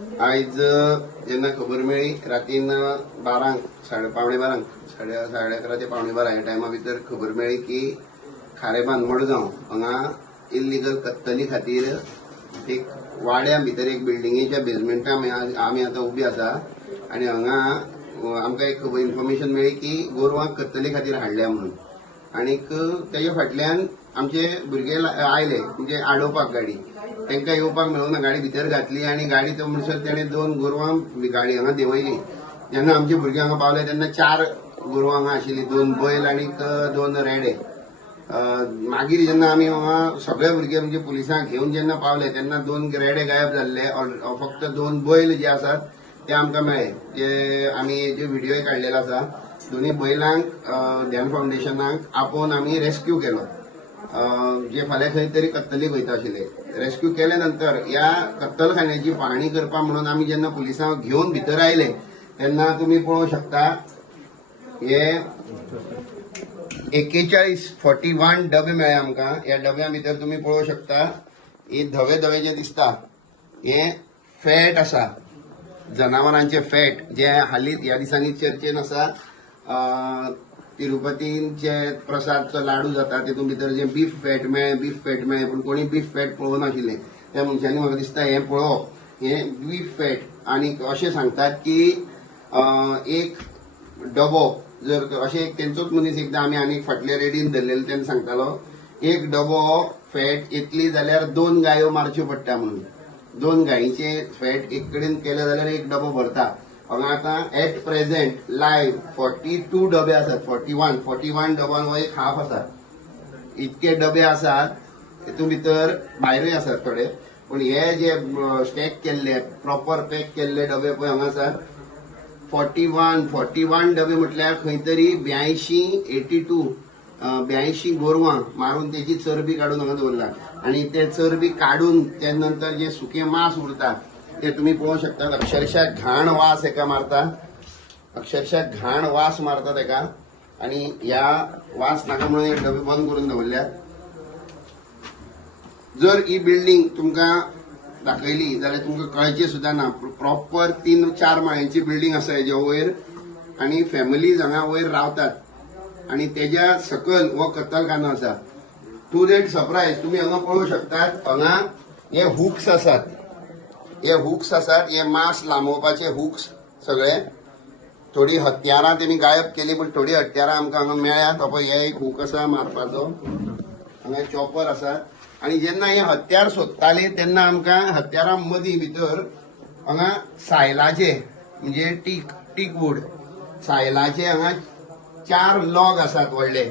आयज जेन्ना खबर मेळ्ळी रातीन बारांक साडे पावणे बारांक साडे साडे अकरा ते पावणे बारा ह्या टायमा भितर खबर मेळ्ळी की खारेबांद मडगांव हांगा इल्लिगल कत्तली खातीर एक वाड्या भितर एक बिल्डिंगेच्या बेजमेंटान आमी आतां उबी आसा. आनी हांगा आमकां एक खबर इन्फॉर्मेशन मेळ्ळी की गोरवांक कत्तली खातीर हाडल्या म्हणून. आनीक तेजे फाटल्यान आमचे भुरगे आयले म्हणजे आडोवपाक गाडी. तांकां येवपाक मेळूंक ना गाडी भितर घातली आनी गाडी तो म्हणसर तेणें दोन गोरवां गाडी हांगा देंवयली. जेन्ना आमचे भुरगे हांगा पावले तेन्ना चार गोरवां हांगा आशिल्लीं दोन बैल आनीक दोन रेडे. मागीर जेन्ना आमी हांगा सगळे भुरगे म्हणजे पुलिसांक घेवन जेन्ना पावले तेन्ना दोन रेडे गायब जाल्ले. फक्त दोन बैल जे आसात ते आमकां मेळ्ळे. जे आमी जे व्हिडियोय काडलेलो आसा दोन्ही बैलांक अं, ध्यान फाउंडेशनाक आपोवन आमी रेस्क्यू केलो. जे फाल्यां खंय तरी कत्तलीक वयता आशिल्ले रेस्क्यू केले नंतर ह्या कत्तलखान्याची पाहणी करपा म्हणून आमी जेन्ना पुलिसांक घेवन भितर आयले तेन्ना तुमी पळोवंक शकता हे एकेचाळीस फॉर्टी वन डबे मेळ्ळे आमकां. ह्या डब्या भितर तुमी पळोवंक शकता हे धवे धवे जे दिसता हे फॅट आसा जनावरांचे फॅट जे हालींच ह्या दिसांनी चर्चेन आसा तिरुपतीचे प्रसादचो लाडू जाता तितून भितर जे बीफ फॅट मेळ्ळे बीफ फॅट मेळ्ळे पूण कोणी बीफ फॅट पळोवनाशिल्ले त्या मनशांनी म्हाका दिसता हें पळोवप हे बीफ फॅट आनी अशें सांगतात की एक डबो जर अशें एक तेंचोच मनीस एकदां आमी आनी फाटल्या रेडीन धरलेलो तेन्ना सांगतालो एक डबो फॅट येतली जाल्यार दोन गायो मारच्यो पडटा म्हणून. दोन गायीचे फॅट एक कडेन केले जाल्यार एक डबो भरता. हांगा आतां at present live forty two डबे आसात फोर्टी वन फोर्टी वन डबान हो एक हाफ आसा इतके डबे आसात तितून भितर भायरूय आसात थोडे. पूण हे जे स्टॅक केल्ले प्रॉपर पॅक केल्ले डबे पळय हांगा आसात फोर्टी वन फोर्टी वन डबे म्हटल्यार खंय तरी ब्यायशी एटी टू ब्यायशी गोरवां मारून तेची चरबी काडून हांगा दवरला आनी ते चरबी काडून ते नंतर जे सुकें मांस उरता ते तुमी पळोवंक शकतात अक्षरशः घाण वास हेका मारता. अक्षरशः घाण वास मारता तेका आनी ह्या वास नाका म्हणून डबे बंद करून दवरल्यात जर ही बिल्डिंग तुमकां दाखयली जाल्यार तुमकां कळचें सुद्दां ना. प्रॉपर तीन चार माळ्यांची बिल्डिंग आसा हेज्या वयर. आनी फॅमिलीज हांगा वयर रावतात. आनी तेज्या सकयल हो कत्तलखानो आसा. टू रेट सरप्रायज तुमी हांगा पळोवंक शकतात. हांगा हे हुक्स आसात. हे हुक्स आसात हे मांस लांबोवपाचे हुक्स सगळे. थोडी हत्यारां तेणी गायब केली पूण थोडी हत्यारां आमकां हांगा मेळ्ळ्यात हो पळय हे एक हूक आसा मारपाचो. हांगा चॉपर आसा आनी जेन्ना हे हत्यार सोदताले तेन्ना आमकां हत्यारां मदीं भितर हांगा सायलाचे म्हणजे टीक टीक वूड सायलाचे हांगा चार लॉग आसात व्हडले.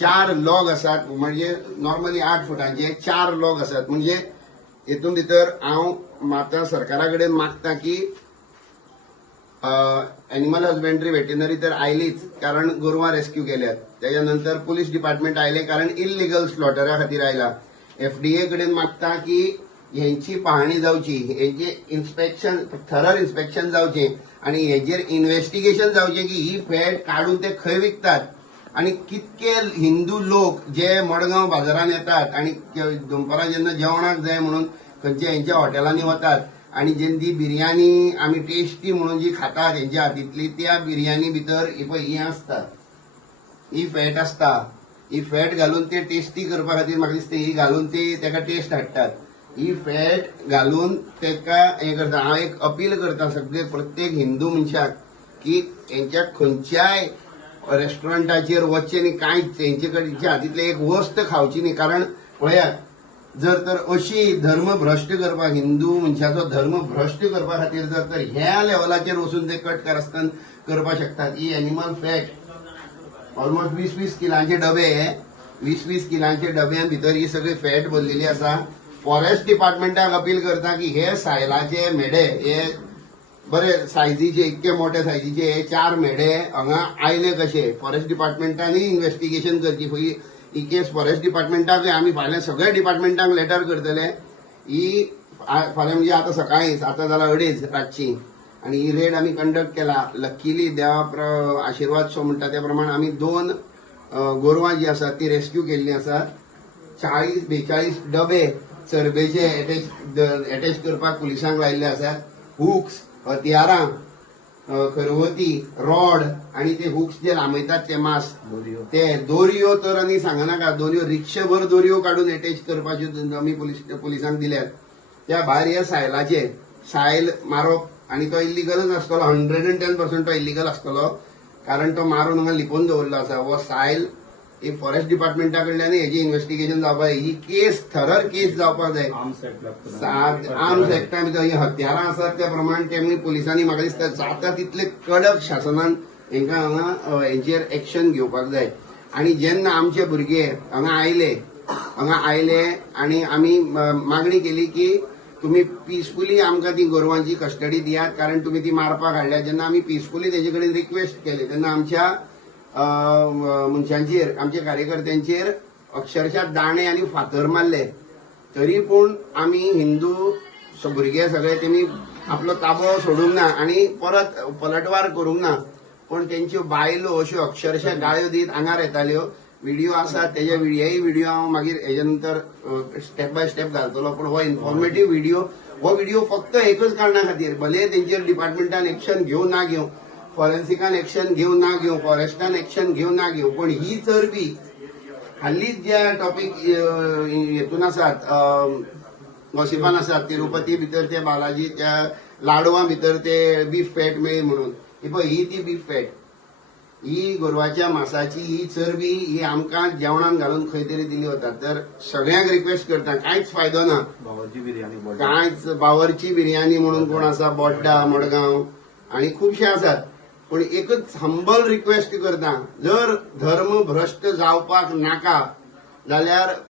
चार लॉग आसात म्हणजे नॉर्मली आठ फुटांचे चार लॉग आसात म्हणजे हेतून भितर हांव माता सरकारा कडेन मागता की एनिमल हजबेंड्री वेटेनरी तर आयलीच कारण गोरवां रेस्क्यू केल्यात. त्याच्यानंतर नंतर पुलीस डिपार्टमेंट आयले कारण इलिगल स्लॉटरा खातीर आयला एफडीए कडेन मागता की हेंची पाहणी जावची हेंचे इन्स्पेक्शन थरर इन्स्पेक्शन जावचें आनी हेजेर इन्व्हेस्टिगेशन जावचें की ही फॅट काडून ते खंय विकतात. आनी कितके हिंदू लोक जे मडगांव बाजारात येतात आनी दनपारां जेन्ना जेवणाक जाय म्हणून खंयच्या हेंच्या हॉटेलांनी वतात. आनी जेन्ना ती बिर्याणी आमी टेस्टी म्हणून जी खातात हेंच्या हातीतली त्या बिर्याणी भितर ही पळय ही आसता ही फॅट आसता ही फॅट घालून ते टेस्टी करपा खातीर म्हाका दिसता ही घालून ते तेका टेस्ट हाडटात. ही फॅट घालून तेका हें करता हांव एक अपील करता सगळे प्रत्येक हिंदू मनशाक की हेंच्या खंयच्याय रेस्टॉरंटाचेर वचचें न्ही कांयच हेंचे कडेच्या हातींतले एक वस्त खावची न्ही. कारण पळयात जर तर अशी धर्म भ्रश्ट करपाक हिंदू मनशाचो धर्म भ्रश्ट करपा खातीर जर तर ह्या लेवलाचेर वचून ते कट कारस्थान करपाक शकतात. ही एनिमल फॅट ऑलमोस्ट वीस वीस किलांचे डबे वीस वीस किलांचे डब्यान भितर ही सगळी फॅट भरलेली आसा. फॉरेस्ट डिपार्टमेंटाक अपील करता की हे सायलाचे मेडे हे बरे सायझीचे इतके मोठे सायझीचे हे चार मेडे हांगा आयले कशे? फॉरेस्ट डिपार्टमेंटांनी इन्व्हेस्टिगेशन करची पयली ही केस फॉरेस्ट डिपार्टमेंटाक आमी फाल्यां सगळ्या डिपार्टमेंटांक लेटर करतले. ही फाल्यां म्हणजे आतां सकाळीच आतां जाल्यार अडेज रातची. आनी ही रेड आमी कंडक्ट केला. लकीली देवा प्र- आशिर्वाद सो म्हणटा त्या प्रमाण आमी दोन गोरवां जी आसात ती रेस्क्यू केल्ली आसात. चाळीस बेचाळीस डबे चरबेचे एटॅच एटॅच करपाक पुलिसांक लायिल्ले आसात. हुक्स हथियारां खरवती रॉड आणि ते हुक्स जे लांबयतात ते मास. ते दोरयो तर आनी सांगनाका दोरयो रिक्षाभर दोरयो काढून अटॅच करपाच्यो आमी पुलिस पुलिसांक दिल्यात त्या भायर हे सायलाचे सायल मारप आणि तो इल्लिगलच आसतलो हंड्रेड अँड टेन पर्संट तो इल्लिगल आसतलो कारण तो मारून हांगा लिपोवन दवरलो आसा. हो सायल ही फॉरेस्ट डिपार्टमेंटा कडल्यान हेजी इन्व्हेस्टिगेशन जावपाक जाय ही केस थरर केस जावपाक जाय आर्म्स एक्टा भितर ही हत्यारां आसात त्या प्रमाण तेमी पुलिसांनी म्हाका दिसता जाता तितले कडक शासनान हेंका हांगा हेंचेर एक्शन घेवपाक जाय. आनी जेन्ना आमचे भुरगे हांगा आयले हांगा आयले आनी आमी मागणी केली की तुमी पिसफुली आमकां ती गोरवांची कस्टडी दियात कारण तुमी ती मारपाक हाडल्या जेन्ना आमी पिसफुली तेजे कडेन रिक्वेस्ट केली तेन्ना आमच्या मनशांचेर आमच्या कार्यकर्त्यांचेर अक्षरशः दाणे आनी फातर मारले. तरी पूण आमी हिंदू भुरगे सगळे तेमी आपलो ताबो सोडूंक ना आनी परत पलटवार करूंक ना पूण तेंच्यो बायलो अश्यो अक्षरशः गाळ्यो दीत आंगार येताल्यो. व्हिडिओ आसा तेजे हेय व्हिडिओ हांव मागीर हेजे नंतर स्टेप बाय स्टेप घालतलो पूण हो इन्फॉर्मेटीव व्हिडिओ. हो व्हिडिओ फक्त एकच कारणा खातीर भले तेंचेर डिपार्टमेंटान एक्शन घेवं ना घेवं फॉरेन्सिकान एक्शन घेवं ना घेवं फॉरेस्टान एक्शन घेवं ना घेवं पण ही चरबी हालीच ज्या टॉपिक हेतून आसात गॉसिपान आसात तिरुपती भितर ते बालाजी त्या लाडवा भितर ते बीफ फॅट मेळ्ळी म्हणून. ही पळय ही ती बीफ फॅट ही गोरवाच्या मांसाची ही चरबी ही आमकां जेवणान घालून खंय तरी दिली वता तर सगळ्यांक रिक्वेस्ट करता कांयच फायदो ना. बिर्याणी कांयच बावरची बिर्याणी म्हणून कोण आसा बोड्डा मडगांव आणि खुबशे आसात पूण एकच हंबल रिक्वेस्ट करता जर धर्म भ्रश्ट जावपाक नाका जाल्यार